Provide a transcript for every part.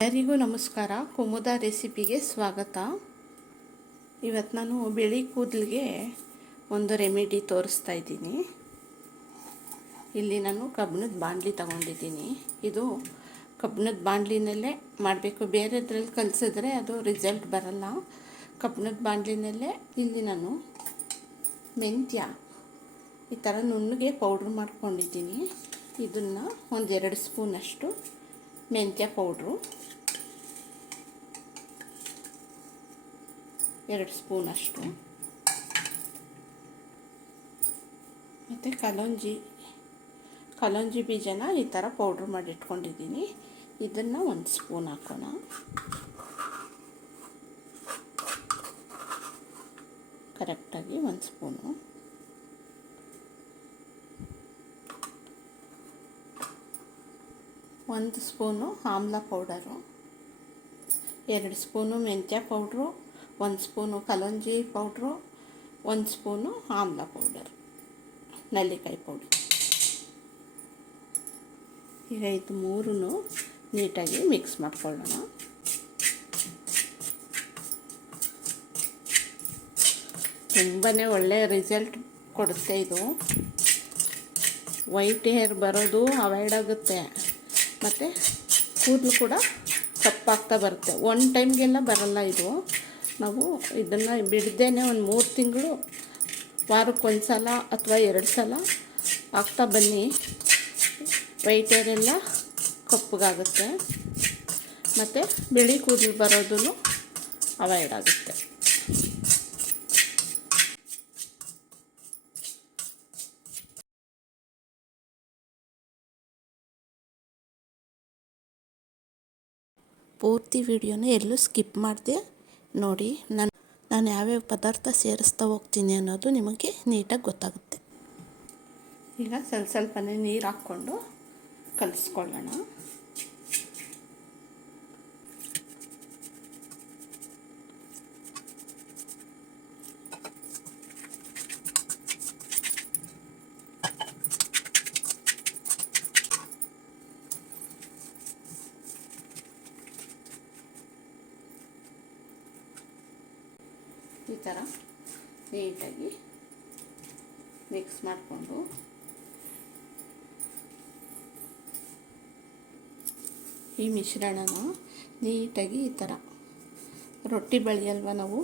ಎಲ್ಲರಿಗೂ ನಮಸ್ಕಾರ. ಕುಮುದ ರೆಸಿಪಿಗೆ ಸ್ವಾಗತ. ಇವತ್ತು ನಾನು ಬಿಳಿ ಕೂದಲಿಗೆ ಒಂದು ರೆಮಿಡಿ ತೋರಿಸ್ತಾ ಇದ್ದೀನಿ. ಇಲ್ಲಿ ನಾನು ಕಬ್ಬಿಣದ ಬಾಣಲಿ ತಗೊಂಡಿದ್ದೀನಿ. ಇದು ಕಬ್ಬಿಣದ ಬಾಣಲಿನಲ್ಲೇ ಮಾಡಬೇಕು, ಬೇರೆದ್ರಲ್ಲಿ ಕಲಿಸಿದ್ರೆ ಅದು ರಿಸಲ್ಟ್ ಬರಲ್ಲ. ಕಬ್ಬಿಣದ ಬಾಣಲಿನಲ್ಲೇ ಇಲ್ಲಿ ನಾನು ಮೆಂತ್ಯ ಈ ಥರ ನುಣ್ಣಗೆ ಪೌಡ್ರ್ ಮಾಡ್ಕೊಂಡಿದ್ದೀನಿ. ಇದನ್ನು ಒಂದು 2 ಸ್ಪೂನಷ್ಟು ಮೆಂತ್ಯ ಪೌಡ್ರು, 2 ಸ್ಪೂನಷ್ಟು, ಮತ್ತು ಕಲೋಂಜಿ ಬೀಜನ ಈ ಥರ ಪೌಡ್ರ್ ಮಾಡಿ ಇಟ್ಕೊಂಡಿದ್ದೀನಿ. ಇದನ್ನು 1 ಸ್ಪೂನ್ ಹಾಕೋಣ. ಕರೆಕ್ಟಾಗಿ 1 ಸ್ಪೂನು. ಒಂದು ಸ್ಪೂನು ಆಮ್ಲ ಪೌಡರು, 2 ಸ್ಪೂನು ಮೆಂತ್ಯ ಪೌಡ್ರು, 1 ಸ್ಪೂನು ಕಲೋಂಜಿ ಪೌಡ್ರು, 1 ಸ್ಪೂನು ಆಮ್ಲ ಪೌಡರ್, ನೆಲ್ಲಿಕಾಯಿ ಪೌಡ್ರ್. ಈಗ ಇದು ಮೂರನ್ನು ನೀಟಾಗಿ ಮಿಕ್ಸ್ ಮಾಡ್ಕೊಳ್ಳೋಣ. ತುಂಬಾ ಒಳ್ಳೆಯ ರಿಸಲ್ಟ್ ಕೊಡುತ್ತೆ ಇದು. ವೈಟ್ ಹೇರ್ ಬರೋದು ಅವಾಯ್ಡ್ ಆಗುತ್ತೆ, ಮತ್ತು ಕೂದಲು ಕೂಡ ಕಪ್ಪಾಗ್ತಾ ಬರುತ್ತೆ. 1 ಟೈಮ್ಗೆಲ್ಲ ಬರಲ್ಲ ಇದು. ನಾವು ಇದನ್ನು ಬಿಡದೇನೆ ಒಂದು 3 ತಿಂಗಳು ವಾರಕ್ಕೊಂದು ಸಲ ಅಥವಾ 2 ಸಲ ಹಾಕ್ತಾ ಬನ್ನಿ. ವೈಟ್ ಹೇರ್ ಎಲ್ಲ ಕಪ್ಪಗಾಗುತ್ತೆ, ಮತ್ತು ಬಿಳಿ ಕೂದಲು ಬರೋದು ಅವಾಯ್ಡ್ ಆಗುತ್ತೆ. ಪೂರ್ತಿ ವಿಡಿಯೋನ ಎಲ್ಲೂ ಸ್ಕಿಪ್ ಮಾಡಿದೆ ನೋಡಿ. ನಾನು ಯಾವ್ಯಾವ ಪದಾರ್ಥ ಸೇರಿಸ್ತಾ ಹೋಗ್ತೀನಿ ಅನ್ನೋದು ನಿಮಗೆ ನೀಟಾಗಿ ಗೊತ್ತಾಗುತ್ತೆ. ಈಗ ಸ್ವಲ್ಪನೇ ನೀರು ಹಾಕ್ಕೊಂಡು ಕಲಿಸ್ಕೊಳ್ಳೋಣ. ಈ ಥರ ನೀಟಾಗಿ ಮಿಕ್ಸ್ ಮಾಡಿಕೊಂಡು ಈ ಮಿಶ್ರಣನ ನೀಟಾಗಿ ಈ ಥರ ರೊಟ್ಟಿ ಬಳಿಯಲ್ವ ನಾವು,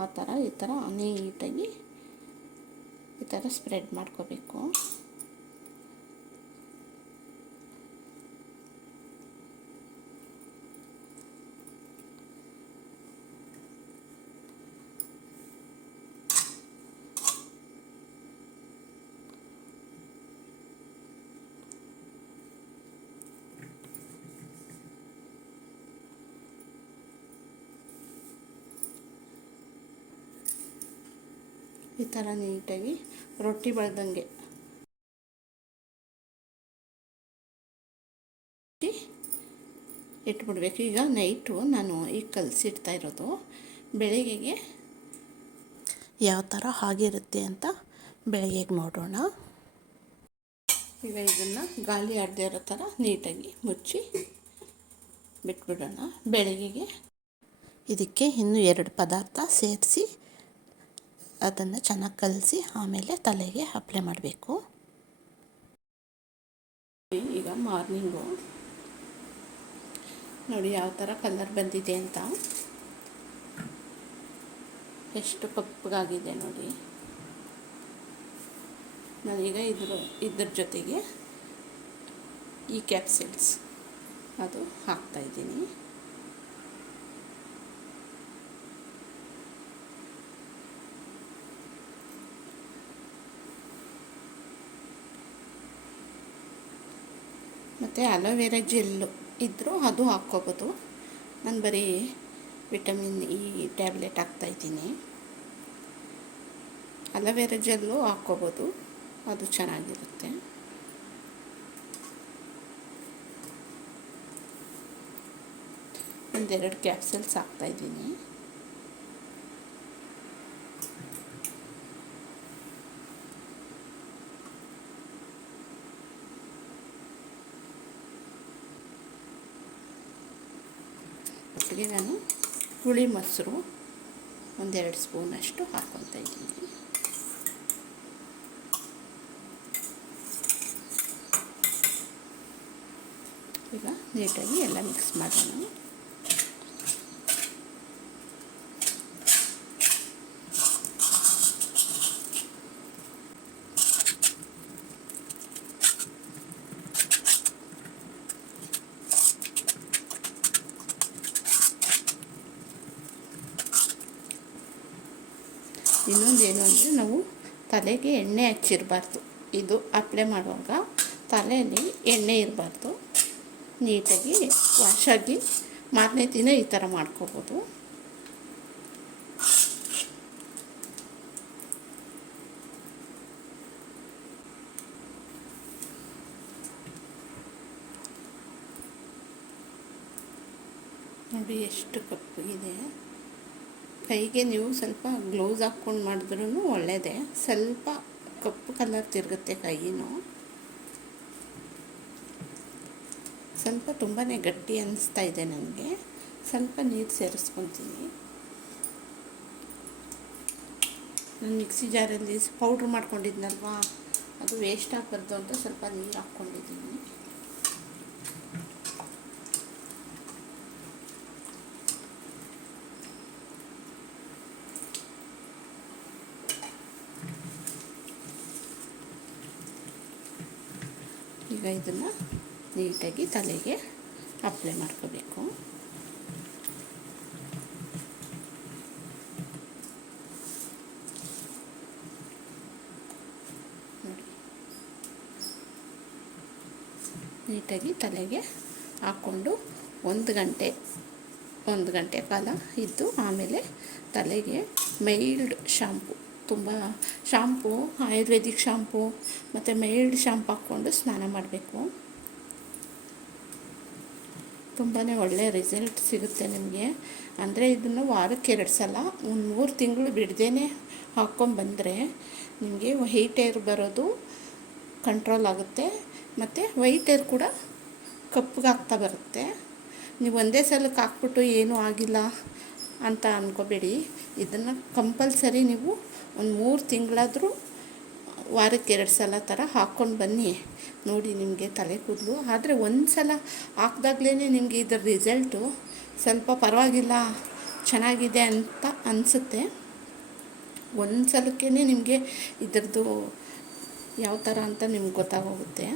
ಆ ಥರ ಈ ಥರ ನೀಟಾಗಿ ಈ ಥರ ಸ್ಪ್ರೆಡ್ ಮಾಡ್ಕೋಬೇಕು. ಈ ಥರ ನೀಟಾಗಿ ರೊಟ್ಟಿ ಬೆಳೆದಂಗೆ ಇಟ್ಬಿಡ್ಬೇಕು. ಈಗ ನೈಟು ನಾನು ಈಗ ಕಲಸಿಡ್ತಾ ಇರೋದು, ಬೆಳಗ್ಗೆಗೆ ಯಾವ ಥರ ಆಗಿರುತ್ತೆ ಅಂತ ಬೆಳಗ್ಗೆಗೆ ನೋಡೋಣ. ಈಗ ಇದನ್ನು ಗಾಳಿ ಆಡದೇ ಇರೋ ಥರ ನೀಟಾಗಿ ಮುಚ್ಚಿ ಬಿಟ್ಬಿಡೋಣ. ಬೆಳಗ್ಗೆಗೆ ಇದಕ್ಕೆ ಇನ್ನೂ 2 ಪದಾರ್ಥ ಸೇರಿಸಿ ಅದನ್ನು ಚೆನ್ನಾಗಿ ಕಲಸಿ ಆಮೇಲೆ ತಲೆಗೆ ಅಪ್ಲೈ ಮಾಡಬೇಕು. ಈಗ ಮಾರ್ನಿಂಗು ನೋಡಿ ಯಾವ ಥರ ಕಲರ್ ಬಂದಿದೆ ಅಂತ, ಎಷ್ಟು ಕಪ್ಪಗಾಗಿದೆ ನೋಡಿ. ನಾನೀಗ ಇದ್ರ ಜೊತೆಗೆ ಈ ಕ್ಯಾಪ್ಸೂಲ್ಸ್ ಅದು ಹಾಕ್ತಾಯಿದ್ದೀನಿ. ಮತ್ತು ಅಲೋವೆರಾ ಜೆಲ್ಲು ಇದ್ದರೂ ಅದು ಹಾಕ್ಕೋಬೋದು. ನಾನು ಬರೀ ವಿಟಮಿನ್ ಇ ಟ್ಯಾಬ್ಲೆಟ್ ಹಾಕ್ತಾಯಿದ್ದೀನಿ. ಅಲೋವೆರಾ ಜೆಲ್ಲು ಹಾಕ್ಕೋಬೋದು, ಅದು ಚೆನ್ನಾಗಿರುತ್ತೆ. ಒಂದೆರಡು ಕ್ಯಾಪ್ಸೂಲ್ಸ್ ಹಾಕ್ತಾಯಿದ್ದೀನಿ. ಲಾಸ್ಟ್ಗೆ ನಾನು ಹುಳಿ ಮೊಸರು ಒಂದೆರಡು ಸ್ಪೂನಷ್ಟು ಹಾಕ್ಕೊತಾ ಇದ್ದೀನಿ. ಈಗ ನೀಟಾಗಿ ಎಲ್ಲ ಮಿಕ್ಸ್ ಮಾಡೋಣ. ಇನ್ನೊಂದೇನು ಅಂದರೆ ನಾವು ತಲೆಗೆ ಎಣ್ಣೆ ಹಚ್ಚಿರಬಾರ್ದು. ಇದು ಅಪ್ಲೈ ಮಾಡುವಾಗ ತಲೆಯಲ್ಲಿ ಎಣ್ಣೆ ಇರಬಾರ್ದು. ನೀಟಾಗಿ ವಾಶಾಗಿ ಮಾರನೇ ದಿನ ಈ ಥರ ಮಾಡ್ಕೋಬೋದು. ನೋಡಿ ಎಷ್ಟು ಕಪ್ಪಗಿದೆ. ಕೈಗೆ ನೀವು ಸ್ವಲ್ಪ ಗ್ಲೌಸ್ ಹಾಕ್ಕೊಂಡು ಮಾಡಿದ್ರೂ ಒಳ್ಳೆಯದೇ. ಸ್ವಲ್ಪ ಕಪ್ಪು ಕಲರ್ ತಿರುಗುತ್ತೆ ಕೈನೂ. ಸ್ವಲ್ಪ ತುಂಬಾ ಗಟ್ಟಿ ಅನ್ನಿಸ್ತಾ ಇದೆ ನನಗೆ. ಸ್ವಲ್ಪ ನೀರು ಸೇರಿಸ್ಕೊತೀನಿ. ನಾನು ಮಿಕ್ಸಿ ಜಾರಲ್ಲಿ ಪೌಡ್ರ್ ಮಾಡ್ಕೊಂಡಿದ್ನಲ್ವ, ಅದು ವೇಸ್ಟ್ ಆಗಬಾರ್ದು ಅಂತ ಸ್ವಲ್ಪ ನೀರು ಹಾಕ್ಕೊಂಡಿದ್ದೀನಿ. ಈಗ ಇದನ್ನು ನೀಟಾಗಿ ತಲೆಗೆ ಅಪ್ಲೈ ಮಾಡ್ಕೋಬೇಕು. ನೋಡಿ, ನೀಟಾಗಿ ತಲೆಗೆ ಹಾಕ್ಕೊಂಡು ಒಂದು ಗಂಟೆ ಕಾಲ ಇದ್ದು ಆಮೇಲೆ ತಲೆಗೆ ಮೈಲ್ಡ್ ಶಾಂಪು ಆಯುರ್ವೇದಿಕ್ ಶಾಂಪು ಮತ್ತು ಮೈಲ್ಡ್ ಶಾಂಪು ಹಾಕ್ಕೊಂಡು ಸ್ನಾನ ಮಾಡಬೇಕು. ತುಂಬಾ ಒಳ್ಳೆಯ ರಿಸಲ್ಟ್ ಸಿಗುತ್ತೆ ನಿಮಗೆ. ಅಂದರೆ ಇದನ್ನು ವಾರಕ್ಕೆ 2 ಸಲ 3 ತಿಂಗಳು ಬಿಡದೇ ಹಾಕ್ಕೊಂಡ್ಬಂದರೆ ನಿಮಗೆ ವೈಟ್ ಹೇರ್ ಬರೋದು ಕಂಟ್ರೋಲ್ ಆಗುತ್ತೆ. ಮತ್ತು ವೈಟ್ ಹೇರ್ ಕೂಡ ಕಪ್ಪಗಾಗ್ತಾ ಬರುತ್ತೆ. ನೀವು ಒಂದೇ ಸಲಕ್ಕೆ ಹಾಕ್ಬಿಟ್ಟು ಏನೂ ಆಗಿಲ್ಲ ಅಂತ ಅಂದ್ಕೋಬೇಡಿ. ಇದನ್ನು ಕಂಪಲ್ಸರಿ ನೀವು ಒಂದು 3 ತಿಂಗಳಾದರೂ ವಾರಕ್ಕೆ 2 ಸಲ ಥರ ಹಾಕ್ಕೊಂಡು ಬನ್ನಿ. ನೋಡಿ ನಿಮಗೆ ತಲೆ ಕೂದಲು ಆದರೆ ಒಂದು ಸಲ ಹಾಕ್ದಾಗ್ಲೇ ನಿಮಗೆ ಇದರ ರಿಸಲ್ಟು ಸ್ವಲ್ಪ ಪರವಾಗಿಲ್ಲ, ಚೆನ್ನಾಗಿದೆ ಅಂತ ಅನಿಸುತ್ತೆ. ಒಂದು ಸಲಕ್ಕೇ ನಿಮಗೆ ಇದರದ್ದು ಯಾವ ಥರ ಅಂತ ನಿಮ್ಗೆ ಗೊತ್ತಾಗೋಗುತ್ತೆ.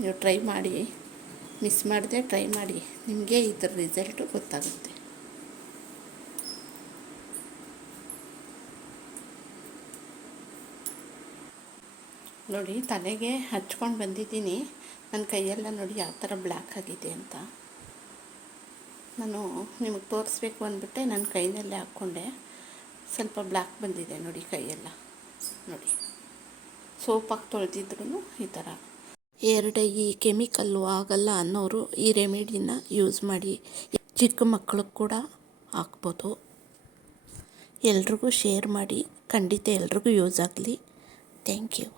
ನೀವು ಟ್ರೈ ಮಾಡಿ, ಮಿಸ್ ಮಾಡದೆ ಟ್ರೈ ಮಾಡಿ, ನಿಮಗೆ ಇದರ ರಿಸಲ್ಟು ಗೊತ್ತಾಗುತ್ತೆ. ನೋಡಿ, ತಲೆಗೆ ಹಚ್ಕೊಂಡು ಬಂದಿದ್ದೀನಿ. ನನ್ನ ಕೈಯೆಲ್ಲ ನೋಡಿ ಯಾವ ಥರ ಬ್ಲ್ಯಾಕ್ ಆಗಿದೆ ಅಂತ. ನಾನು ನಿಮಗೆ ತೋರಿಸ್ಬೇಕು ಅಂದ್ಬಿಟ್ಟೆ ನನ್ನ ಕೈನಲ್ಲೇ ಹಾಕ್ಕೊಂಡೆ. ಸ್ವಲ್ಪ ಬ್ಲ್ಯಾಕ್ ಬಂದಿದೆ ನೋಡಿ ಕೈಯೆಲ್ಲ. ನೋಡಿ, ಸೋಪಾಗಿ ತೊಳೆದಿದ್ರೂ ಈ ಥರ. ಈ ಕೆಮಿಕಲ್ಲು ಆಗಲ್ಲ ಅನ್ನೋರು ಈ ರೆಮಿಡಿನ ಯೂಸ್ ಮಾಡಿ. ಚಿಕ್ಕ ಮಕ್ಕಳಿಗೆ ಕೂಡ ಹಾಕ್ಬೋದು. ಎಲ್ರಿಗೂ ಶೇರ್ ಮಾಡಿ. ಖಂಡಿತ ಎಲ್ರಿಗೂ ಯೂಸ್ ಆಗಲಿ. Thank you.